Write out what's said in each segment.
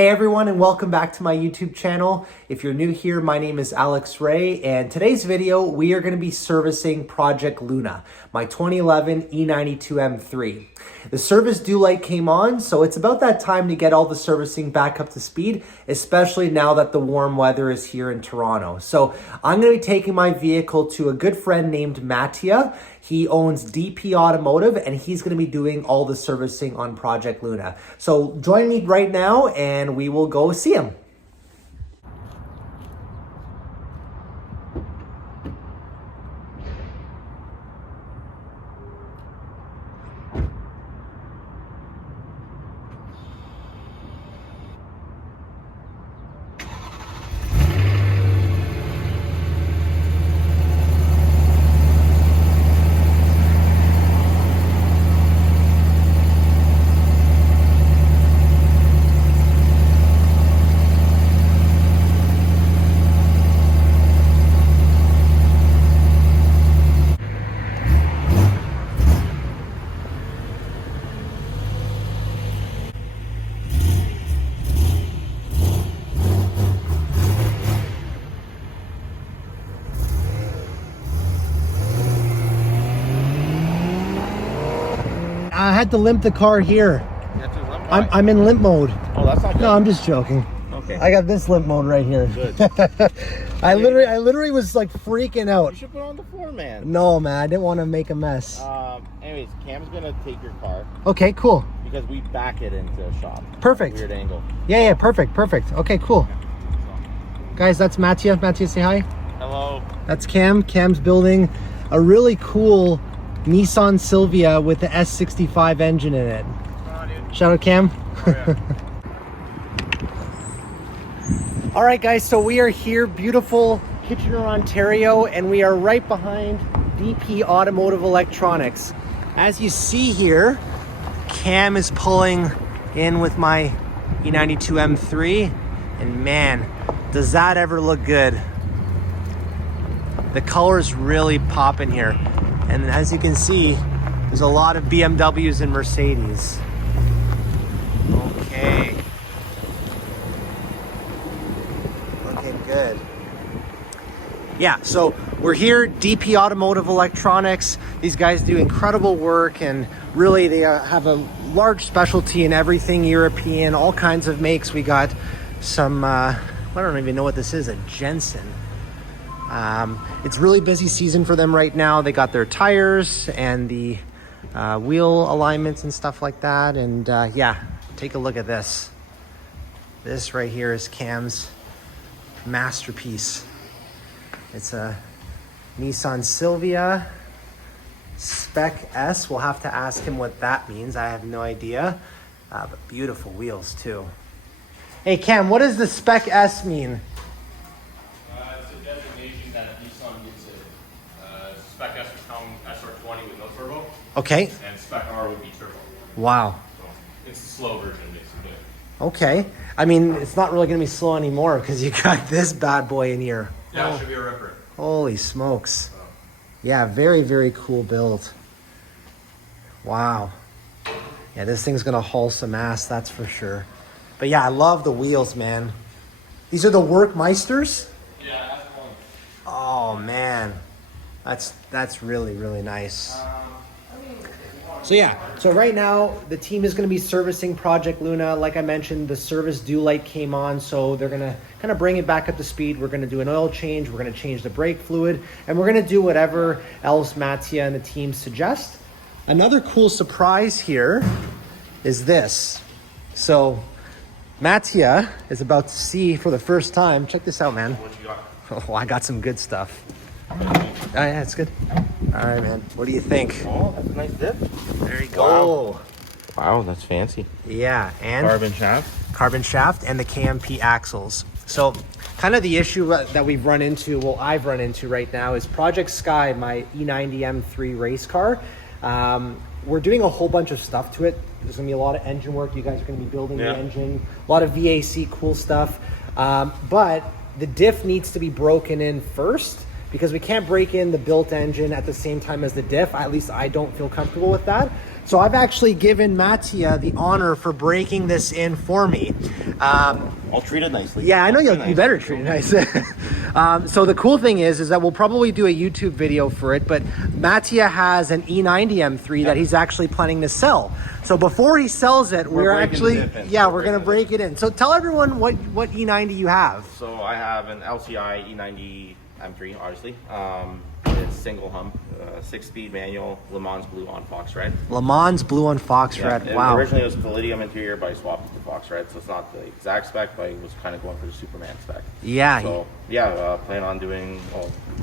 Hey everyone, and welcome back to my YouTube channel. If you're new here, my name is Alex Ray, and today's video we are going to be servicing Project Luna, my 2011 E92 M3. The service due light came on, so it's about that time to get all the servicing back up to speed, especially now that the warm weather is here in Toronto. So I'm going to be taking my vehicle to a good friend named Matija. He owns DP Automotive, and he's going to be doing all the servicing on Project Luna. So join me right now, and we will go see him. I had to limp the car here. You have to limp? I'm in limp mode. Oh, that's not good. No, I'm just joking. Okay. I got this limp mode right here. Good. I literally was like freaking out. You should put it on the floor, man. No, man, I didn't want to make a mess. Anyways, Cam's gonna take your car Okay, cool. because we back it into a shop. Perfect. Weird angle. Yeah, perfect. Okay, cool. Guys, that's Matija. Matija, say hi. Hello. That's Cam. Cam's building a really cool Nissan Silvia with the S65 engine in it. Shout out Cam. Oh, yeah. All right, guys, so we are here, beautiful Kitchener, Ontario, and we are right behind DP Automotive Electronics. As you see here, Cam is pulling in with my E92 M3, and man, does that ever look good. The color's really popping here. And as you can see, there's a lot of BMWs and Mercedes. Okay. Looking good. Yeah, so we're here, DP Automotive Electronics. These guys do incredible work, and really they have a large specialty in everything European, all kinds of makes. We got some, I don't even know what this is, a Jensen. It's really busy season for them right now. They got their tires and the wheel alignments and stuff like that. And yeah, take a look at this. This right here is Cam's masterpiece. It's a Nissan Silvia Spec S. We'll have to ask him what that means. I have no idea. But beautiful wheels too. Hey Cam, what does the Spec S mean? Spec S would come SR20 with no turbo. Okay. And Spec R would be turbo. Wow. So it's a slow version, basically. Okay. I mean, it's not really going to be slow anymore because you got this bad boy in here. Yeah, it should be a ripper. Holy smokes. Yeah, very, very cool build. Wow. Yeah, this thing's going to haul some ass, that's for sure. But yeah, I love the wheels, man. These are the Workmeisters? Yeah, that's one. Oh, man. That's really, really nice. So yeah, so right now the team is going to be servicing Project Luna. Like I mentioned, the service due light came on, so they're going to kind of bring it back up to speed. We're going to do an oil change, we're going to change the brake fluid, and we're going to do whatever else Matija and the team suggest. Another cool surprise here is this. So Matija is about to see for the first time. Check this out, man. What you got? Oh, I got some good stuff. Oh, yeah, it's good. All right, man. What do you think? Oh, that's a nice dip. There you go. Wow, that's fancy. Yeah, and Carbon shaft. and the KMP Axles. So kind of the issue that we've run into, well, I've run into right now is Project Sky, my E90 M3 race car. We're doing a whole bunch of stuff to it. There's gonna be a lot of engine work. You guys are gonna be building the engine, a lot of VAC cool stuff. But the diff needs to be broken in first because we can't break in the built engine at the same time as the diff. At least I don't feel comfortable with that. So I've actually given Matija the honor for breaking this in for me. I'll treat it nicely. Yeah, I know you better treat it nice. So the cool thing is that we'll probably do a YouTube video for it, but Matija has an E90 M3 that he's actually planning to sell. So before he sells it, we're actually, we're going to break it in. So tell everyone what E90 you have. So I have an LCI E90 M3, obviously. It's single hump, 6-speed manual, LeMans Blue on Fox Red. LeMans Blue on Fox Red. Wow. Originally it was palladium interior, but I swapped it to Fox Red, so it's not the exact spec, but I was kind of going for the Superman spec. Yeah. So plan on doing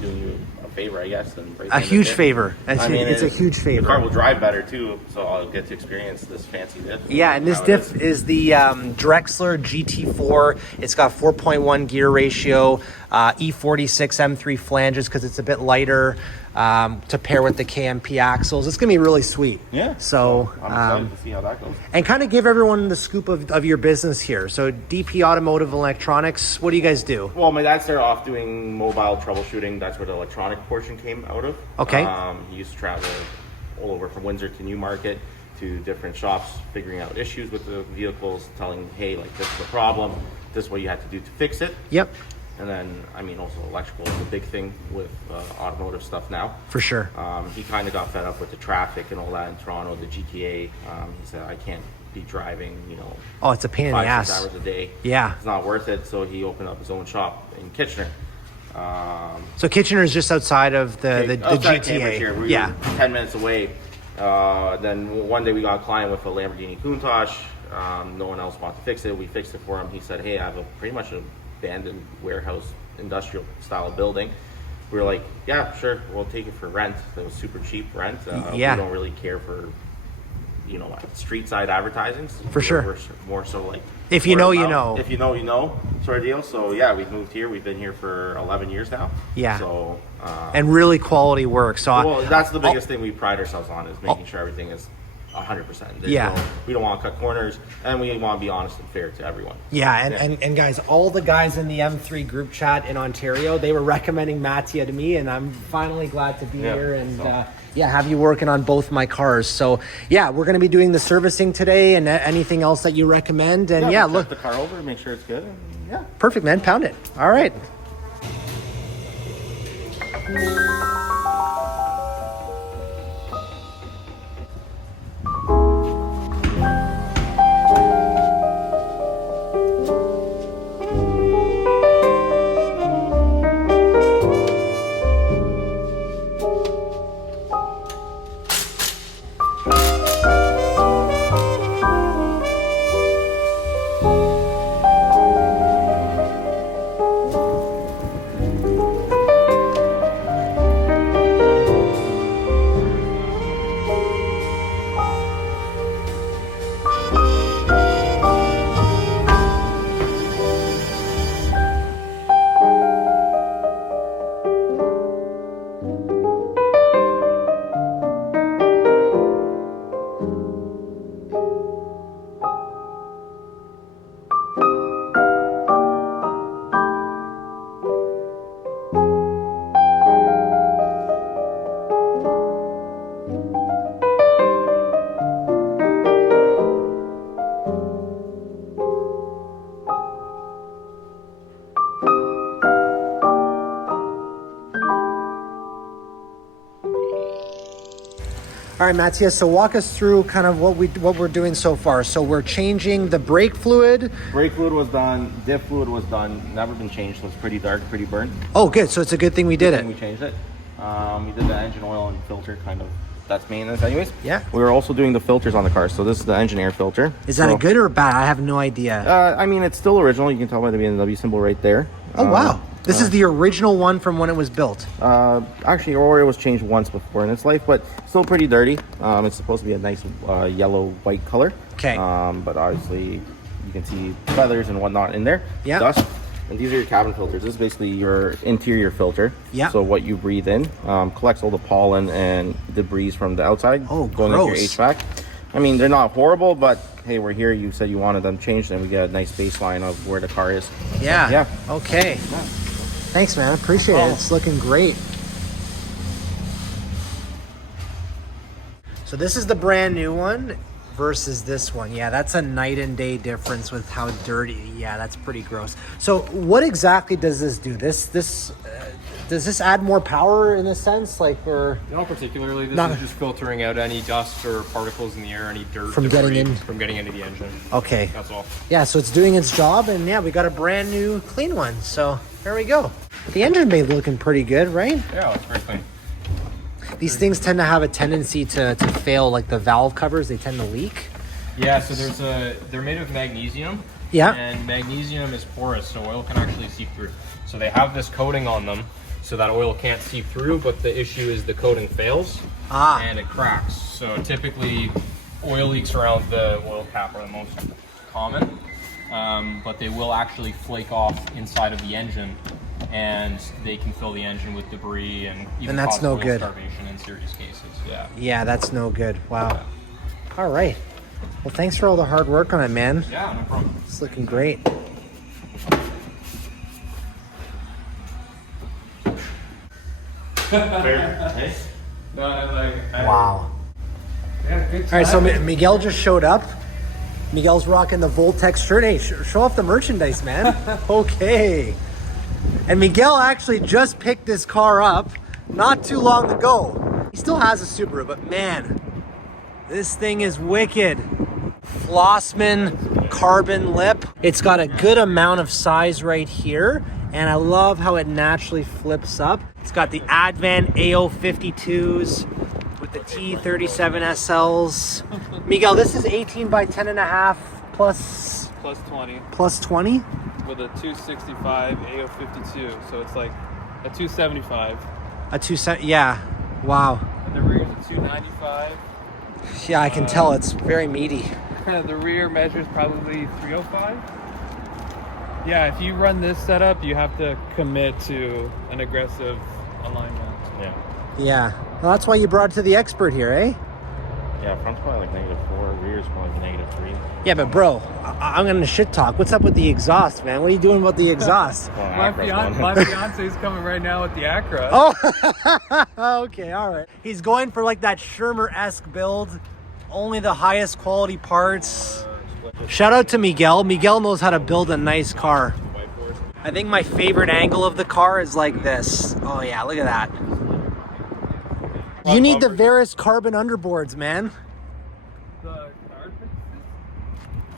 you a favor, I guess, and a huge favor. It's a huge favor. The car will drive better too, so I'll get to experience this fancy diff. Yeah, and this diff is the Drexler GT4. It's got 4.1 gear ratio, E46 M3 flanges because it's a bit lighter to pair with the KMP Axles. It's gonna be really sweet. Yeah. So I'm excited to see how that goes. And kind of give everyone the scoop of your business here. So DP Automotive Electronics, what do you guys do? Well, my dad started off doing mobile troubleshooting. That's where the electronic portion came out of. Okay. He used to travel all over from Windsor to Newmarket to different shops, figuring out issues with the vehicles, telling, hey, like this is the problem, this is what you had to do to fix it. Yep. And then, also electrical is a big thing with automotive stuff now. For sure. He kind of got fed up with the traffic and all that in Toronto, the GTA. He said, I can't be driving, Oh, it's a pain in the ass. 5-6 hours a day. Yeah. It's not worth it. So he opened up his own shop in Kitchener. So Kitchener is just outside of the GTA. Here. We were 10 minutes away. Then one day we got a client with a Lamborghini Countach. No one else wanted to fix it. We fixed it for him. He said, hey, I have pretty much an abandoned warehouse industrial style building. We were like, yeah, sure, we'll take it for rent. It was super cheap rent. We don't really care for street side advertising. For sure. We're more so like, if you know, you know. If you know, you know, sort of deal. So yeah, we've moved here. We've been here for 11 years now. Yeah. So and really quality work. So that's the biggest thing we pride ourselves on, is making sure everything is 100%. We don't want to cut corners, and we want to be honest and fair to everyone. And guys, all the guys in the M3 group chat in Ontario, they were recommending Matija to me, and I'm finally glad to be here and have you working on both my cars. So we're going to be doing the servicing today, and anything else that you recommend. And look the car over, make sure it's good. And, perfect, man. Pound it. All right. All right, Matija, so walk us through kind of what we're doing so far. So we're changing the brake fluid. Brake fluid was done, diff fluid was done, never been changed, so it's pretty dark, pretty burnt. Oh, good. So it's a good thing we did it. We changed it. We did the engine oil and filter, kind of. That's maintenance anyways. Yeah. We were also doing the filters on the car. So this is the engine air filter. Is that a good or a bad? I have no idea. It's still original. You can tell by the BMW symbol right there. Oh, wow. This is the original one from when it was built. Actually, Aurora was changed once before in its life, but still pretty dirty. It's supposed to be a nice yellow-white color. Okay. But obviously, you can see feathers and whatnot in there. Yeah. Dust. And these are your cabin filters. This is basically your interior filter. Yeah. So what you breathe in collects all the pollen and debris from the outside. Oh, going into your HVAC. I mean, they're not horrible, but hey, we're here. You said you wanted them changed, and we get a nice baseline of where the car is. Yeah. Okay. Thanks, man. Appreciate it. It's looking great. So this is the brand new one versus this one. Yeah, that's a night and day difference with how dirty. Yeah, that's pretty gross. So what exactly does this do? Does this add more power in a sense, like, or not particularly? This is just filtering out any dust or particles in the air, any dirt from getting into the engine. Okay, that's all. Yeah, so it's doing its job, and yeah, we got a brand new clean one. So there we go. The engine bay looking pretty good, right? Yeah, it's very clean. These things tend to have a tendency to fail, like the valve covers, they tend to leak. Yeah, so they're made of magnesium. Yeah. And magnesium is porous, so oil can actually seep through. So they have this coating on them so that oil can't seep through, but the issue is the coating fails and it cracks. So typically oil leaks around the oil cap are the most common, but they will actually flake off inside of the engine, and they can fill the engine with debris and even that's cause no oil good. starvation in serious cases. Yeah, that's no good. Wow. All right. Well, thanks for all the hard work on it, man. Yeah, no problem. It's looking great. Wow. Yeah, good. All right, so Miguel just showed up. Miguel's rocking the Voltex shirt. Hey, show off the merchandise, man. Okay. And Miguel actually just picked this car up not too long ago. He still has a Subaru, but man, this thing is wicked. Flossman carbon lip. It's got a good amount of size right here, and I love how it naturally flips up. It's got the Advan AO52s with the T37 SLs. Miguel, this is 18 by 10.5 plus 20 plus 20 with a 265 AO52, so it's like a 275. Yeah. Wow. And the rear is a 295. Yeah, I can tell it's very meaty. The rear measures probably 305. Yeah, if you run this setup, you have to commit to an aggressive alignment. Yeah. Yeah. Well, that's why you brought it to the expert here, eh? Yeah, front's probably like -4, rear's probably like -3. Yeah, but bro, I'm gonna shit talk. What's up with the exhaust, man? What are you doing about the exhaust? My fiance's coming right now with the Acura. Oh, okay, all right. He's going for like that Shermer-esque build, only the highest quality parts. Shout out to Miguel. Miguel knows how to build a nice car. I think my favorite angle of the car is like this. Oh yeah, look at that. You need the Veris carbon underboards, man. The carbon?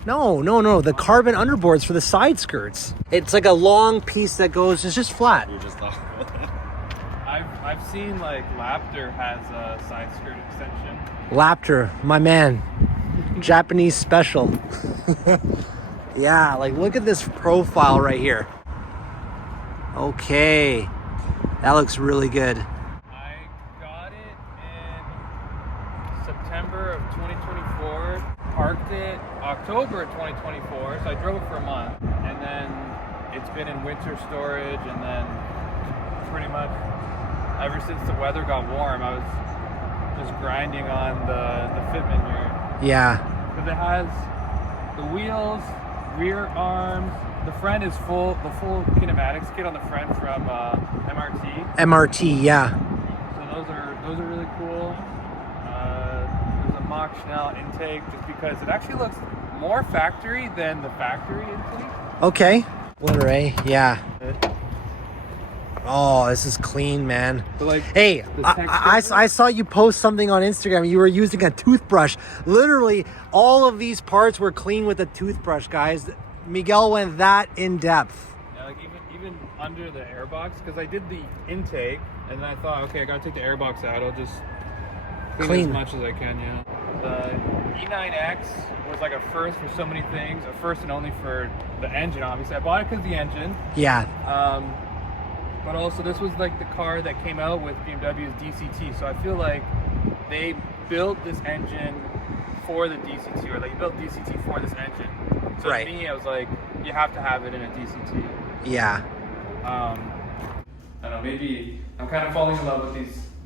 No, the carbon underboards for the side skirts. It's like a long piece that goes, it's just flat. I've seen like Laptor has a side skirt extension. Laptor, my man. Japanese special. Yeah, like look at this profile right here. Okay. That looks really good. I got it in September of 2024, parked it October of 2024, so I drove it for a month, and then it's been in winter storage, and then pretty much ever since the weather got warm, I was just grinding on the fitment here. Yeah. Because it has the wheels, rear arms, the front is the full kinematics kit on the front from MRT. MRT, yeah. So those are really cool. There's a Mach Schnell intake just because it actually looks more factory than the factory intake. Okay. Blu-ray, yeah. Oh, this is clean, man. But like, hey, I saw you post something on Instagram. You were using a toothbrush. Literally, all of these parts were clean with a toothbrush, guys. Miguel went that in depth. Yeah, like even under the airbox, because I did the intake, and then I thought, okay, I gotta take the airbox out. I'll just clean as much as I can. Yeah. The E9X was like a first for so many things. A first and only for the engine, obviously. I bought it because of the engine. Yeah. But also, this was like the car that came out with BMW's DCT. So I feel like they built this engine for the DCT, or like built DCT for this engine. So right. To me, I was like, you have to have it in a DCT. Yeah. I don't know, maybe I'm kind of falling in love with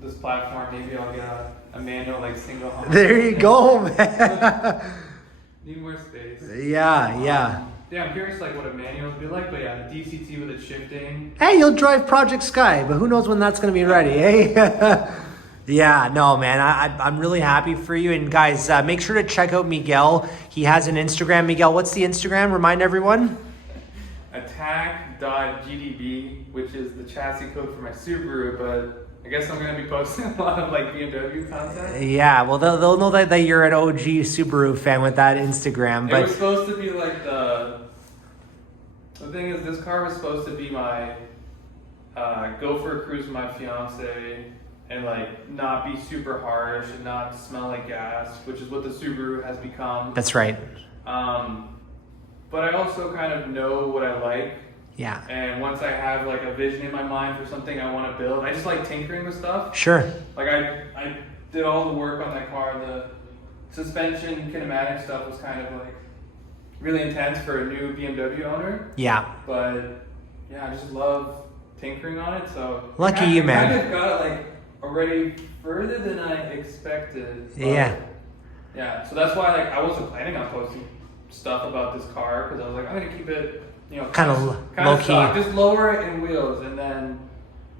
this platform. Maybe I'll get a manual, like single. There you go, man. Need more space. Yeah. Yeah, I'm curious like what a manual would be like, but yeah, the DCT with its shifting. Hey, you'll drive Project Sky, but who knows when that's going to be ready, eh? Yeah, no, man, I'm really happy for you. And guys, make sure to check out Miguel. He has an Instagram. Miguel, what's the Instagram? Remind everyone. Attack.gdb, which is the chassis code for my Subaru, but I guess I'm going to be posting a lot of like BMW content. Yeah, well, they'll know that you're an OG Subaru fan with that Instagram. But it was supposed to be like the thing is, this car was supposed to be my go for a cruise with my fiance and like not be super harsh and not smell like gas, which is what the Subaru has become. That's right. But I also kind of know what I like. Yeah. And once I have like a vision in my mind for something I want to build, I just like tinkering with stuff. Sure. Like I did all the work on that car. The suspension kinematic stuff was kind of like really intense for a new BMW owner. Yeah. But yeah, I just love tinkering on it. So lucky you, man. I kind of got it like already further than I expected. Yeah. Yeah. So that's why like I wasn't planning on posting stuff about this car because I was like, I'm gonna keep it, you know, kind of low key, stock. Just lower it in wheels. And then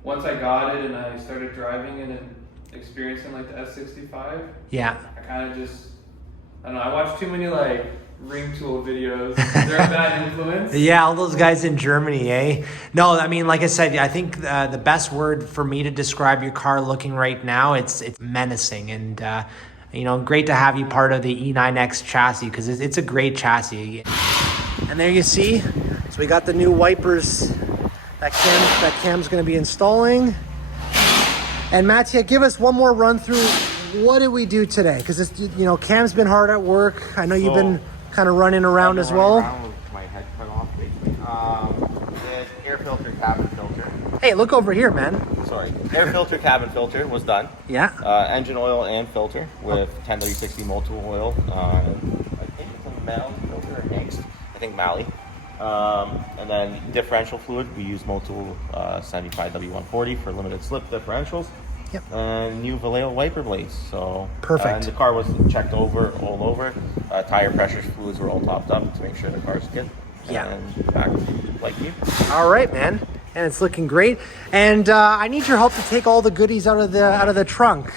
once I got it and I started driving it and experiencing like the S65, yeah, I kind of just, I don't know, I watched too many like ring tool videos. They're a bad influence. Yeah, all those guys in Germany, eh? No, I mean, like I said, I think the best word for me to describe your car looking right now, it's menacing. And you know, great to have you part of the E9X chassis because it's a great chassis. And there you see, so we got the new wipers that Cam's going to be installing. And Matija, give us one more run through. What did we do today? Because you know, Cam's been hard at work. I know you've been kind of running around as well. With my head cut off, basically. The air filter, cabin filter. Hey, look over here, man. Sorry, air filter, cabin filter was done. Yeah. Engine oil and filter with 103060 multiple oil. I think it's a Mally filter or Hanks. I think Mally. And then differential fluid, we use multiple 75W140 for limited slip differentials. Yep. And new Vallejo wiper blades. So perfect. And the car was checked over all over. Tire pressures, fluids were all topped up to make sure the car's good. Yeah. And back like you. All right, man. And it's looking great. And I need your help to take all the goodies out of the trunk.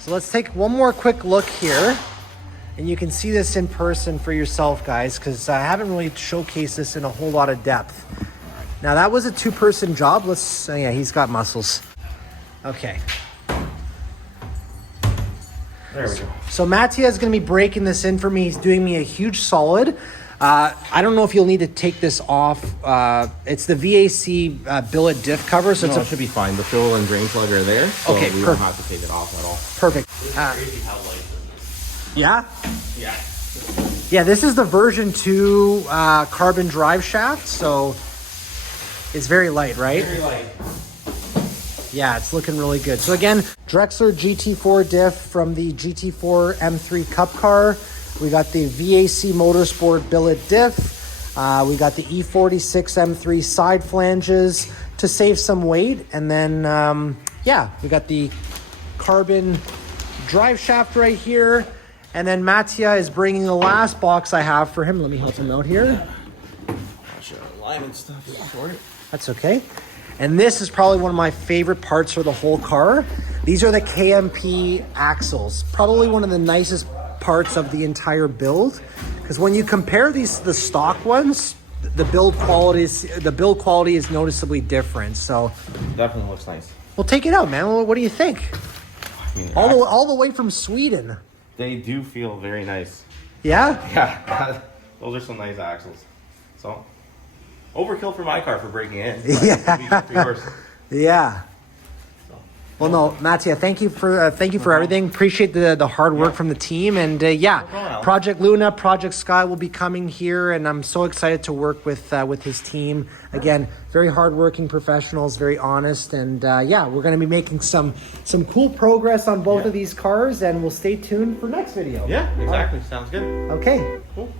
So let's take one more quick look here. And you can see this in person for yourself, guys, because I haven't really showcased this in a whole lot of depth. Now, that was a two-person job. Yeah, he's got muscles. Okay. There we go. So Matija is going to be breaking this in for me. He's doing me a huge solid. I don't know if you'll need to take this off. It's the VAC billet diff cover. So It should be fine. The fill and drain plug are there. So okay, we don't have to take it off at all. Perfect. It's crazy how light this is. Yeah? Yeah. Yeah, this is the version 2 carbon drive shaft. So it's very light, right? Very light. Yeah, it's looking really good. So again, Drexler GT4 diff from the GT4 M3 Cup car. We got the VAC Motorsport billet diff. We got the E46 M3 side flanges to save some weight. And then, yeah, we got the carbon drive shaft right here. And then Matija is bringing the last box I have for him. Let me help him out here. Alignment stuff is short. That's okay. And this is probably one of my favorite parts for the whole car. These are the KMP Axles. Probably one of the nicest parts of the entire build. Because when you compare these to the stock ones, the build quality is noticeably different. So Definitely looks nice. well, take it out, man. What do you think? I mean, All the way from Sweden. they do feel very nice. Yeah? Yeah, those are some nice axles. So, overkill for my car for breaking in. Yeah. Yours. Yeah. Well, no, Matija, thank you for everything. Appreciate the hard work from the team, and yeah, Project Luna, Project Sky will be coming here, and I'm so excited to work with his team. Again, very hardworking professionals, very honest, and yeah, we're going to be making some cool progress on both of these cars, and we'll stay tuned for next video. Yeah, exactly. Sounds good. Okay. Cool.